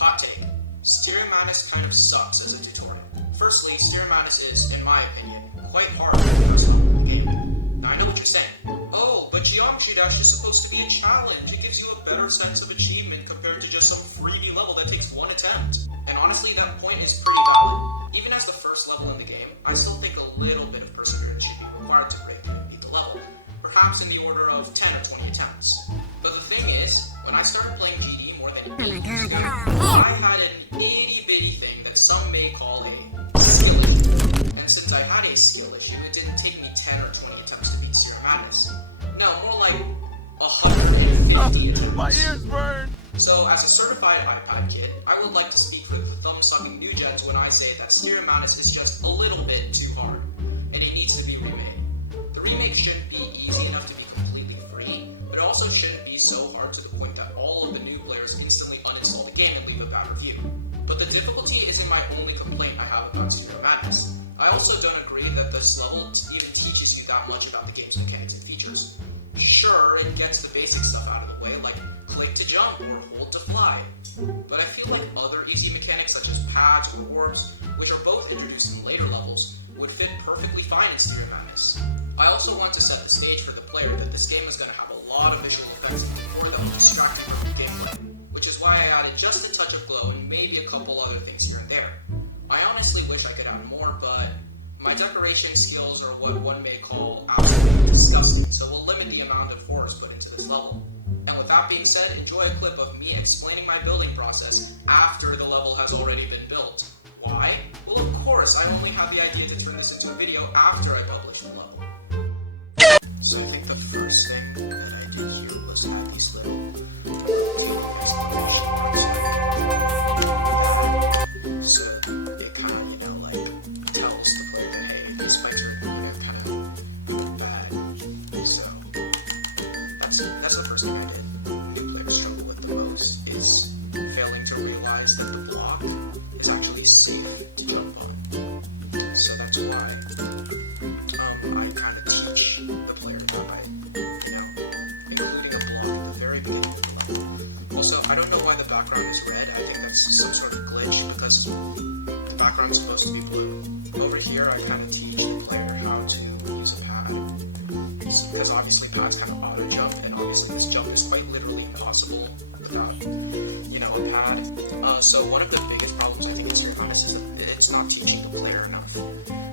Hot take. Stereo Madness kind of sucks as a tutorial. Firstly, Stereo Madness is, in my opinion, quite hard for the first level of the game. Now I know what you're saying. Oh, but Geometry Dash is supposed to be a challenge. It gives you a better sense of achievement compared to just some freebie level that takes one attempt. And honestly, that point is pretty valid. Even as the first level in the game, I still think a little bit of perseverance should be required to regularly beat the level. Perhaps in the order of 10 or 20 attempts. But the thing is, when I started playing GD more than 8 years ago, I had an itty-bitty thing that some may call a skill issue. And since I had a skill issue, it didn't take me 10 or 20 attempts to beat Stereo Madness. No, more like 150 attempts. My ears burn! So, as a certified iPad kid, I would like to speak for the thumb-sucking new gens when I say that Stereo Madness is just a little bit too hard, and it needs to be remade. The remake shouldn't be easy enough to be completely free, but it also shouldn't be so hard to the point that all of the new players instantly uninstall the game and leave a bad review. But the difficulty isn't my only complaint I have about Stereo Madness. I also don't agree that this level even teaches you that much about the game's mechanics and features. Sure, it gets the basic stuff out of the way, like click to jump or hold to fly. But I feel like other easy mechanics such as pads or orbs, which are both introduced in later levels, would fit perfectly fine in Stereo Madness. I also want to set the stage for the player that this game is going to have a lot of visual effects before they'll distract you from the gameplay, which is why I added just a touch of glow and maybe a couple other things here and there. I honestly wish I could add more, but my decoration skills are what one may call absolutely disgusting, so we'll limit the amount of force put into this level. And with that being said, enjoy a clip of me explaining my building process after the level has already been built. Why? Well, of course, I only had the idea to turn this into a video after I published the level. So I think the first thing that I did here was add these little so it kind of, like tells the player that, hey, these spikes are kind of bad. So that's the first thing I did. New players struggle with the most is failing to realize that the block is actually safe to jump on. So that's why I kind of teach the player that by, including a block at the very beginning of the level. Also, I don't know why the background is red. I think that's some sort of glitch because the background is supposed to be blue. Over here, I kind of teach the player how to use a pad. Because obviously pads kind of auto jump, and obviously this jump is quite literally impossible without, a pad. So one of the biggest problems I think in Stereo Madness is that it's not teaching the player enough.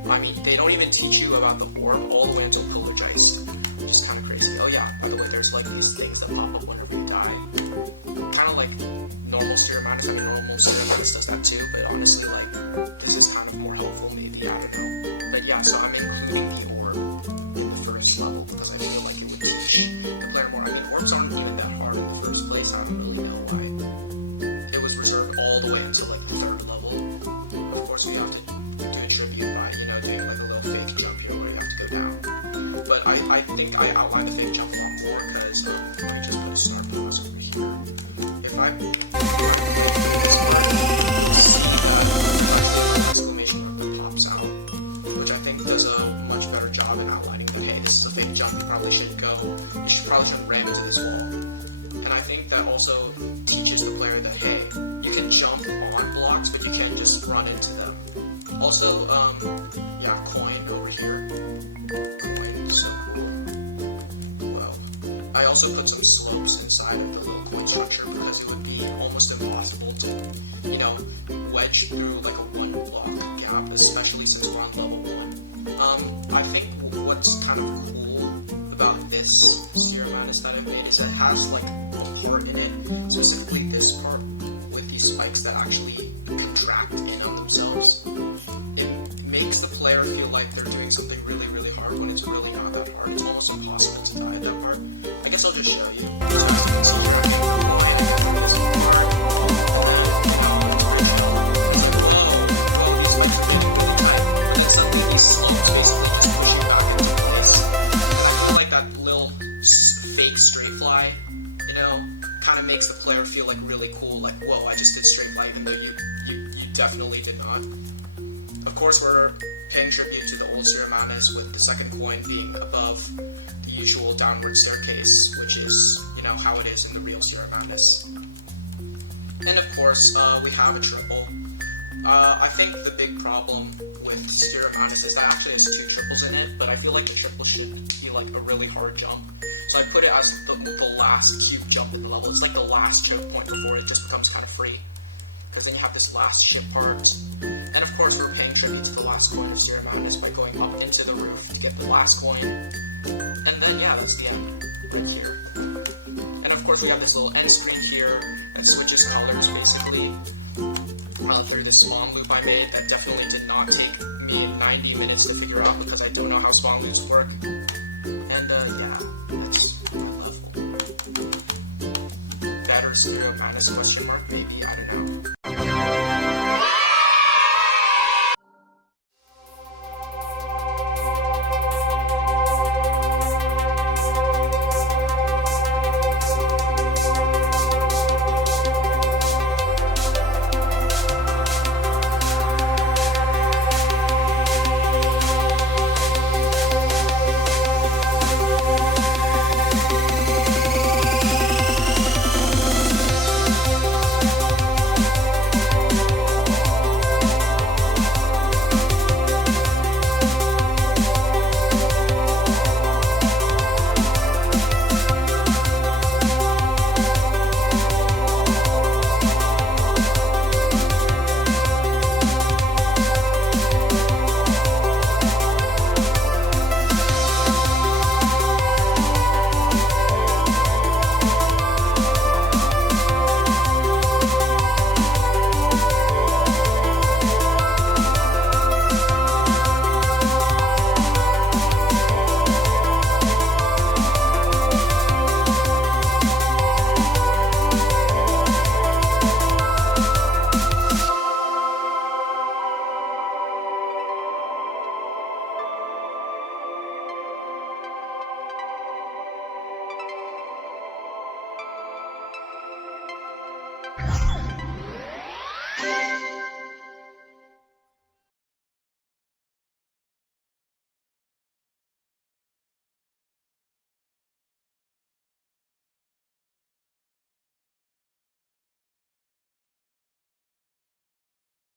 I mean, they don't even teach you about the orb all the way until Pillage Ice, which is kind of crazy. Oh yeah, by the way, there's like these things that pop up whenever you die. Kind of like normal Stereo Madness. I mean, normal Stereo Madness does that too, but honestly, like, this is kind of more helpful maybe, I don't know. But yeah, so I'm including the orb in the first level because I feel like it would teach the player more. I mean, orbs aren't even that hard in the first place. I don't really know why it was reserved all the way until like the third level. Of course, we have to do a tribute by, doing like a little fake jump here where you have to go down. But I think I outlined the fake jump a lot more because let me just put a star pause over here. If I exclamation mark that pops out, which I think does a much better job in outlining that, hey, this is a fake jump, you probably shouldn't ram into this wall. And I think that also teaches the player that, hey, you can jump on blocks, but you can't just run into them. Also, coin over here. Coin is so cool. Well, I also put some slopes inside of the little coin structure because it would be almost impossible to, wedge through like a one block gap, especially since we're on level 1. I think what's kind of cool about this Stereo Madness that I made is it has like a part in it, specifically this part with these spikes that actually contract in on themselves. It makes the player feel like they're doing something really, really hard when it's really not that hard. It's almost impossible to die that hard. I guess I'll just show you. Kind of makes the player feel like really cool, like, whoa, I just did straight fly, even though you definitely did not. Of course, we're paying tribute to the old Stereo Madness with the second coin being above the usual downward staircase, which is, how it is in the real Stereo Madness. And of course, we have a triple. I think the big problem with Sphere of Madness is that actually has 2 triples in it, but I feel like the triple should be like a really hard jump. So I put it as the last cube jump in the level. It's like the last choke point before it just becomes kind of free. Because then you have this last ship part. And of course we're paying tribute to the last coin of Sphere of Madness by going up into the roof to get the last coin. And then yeah, that's the end right here. And of course we have this little end screen here that switches colors basically through this spawn loop I made that definitely did not take me 90 minutes to figure out because I don't know how spawn loops work. And yeah, that's my level. Better Sphere of Madness question mark, maybe, I don't know.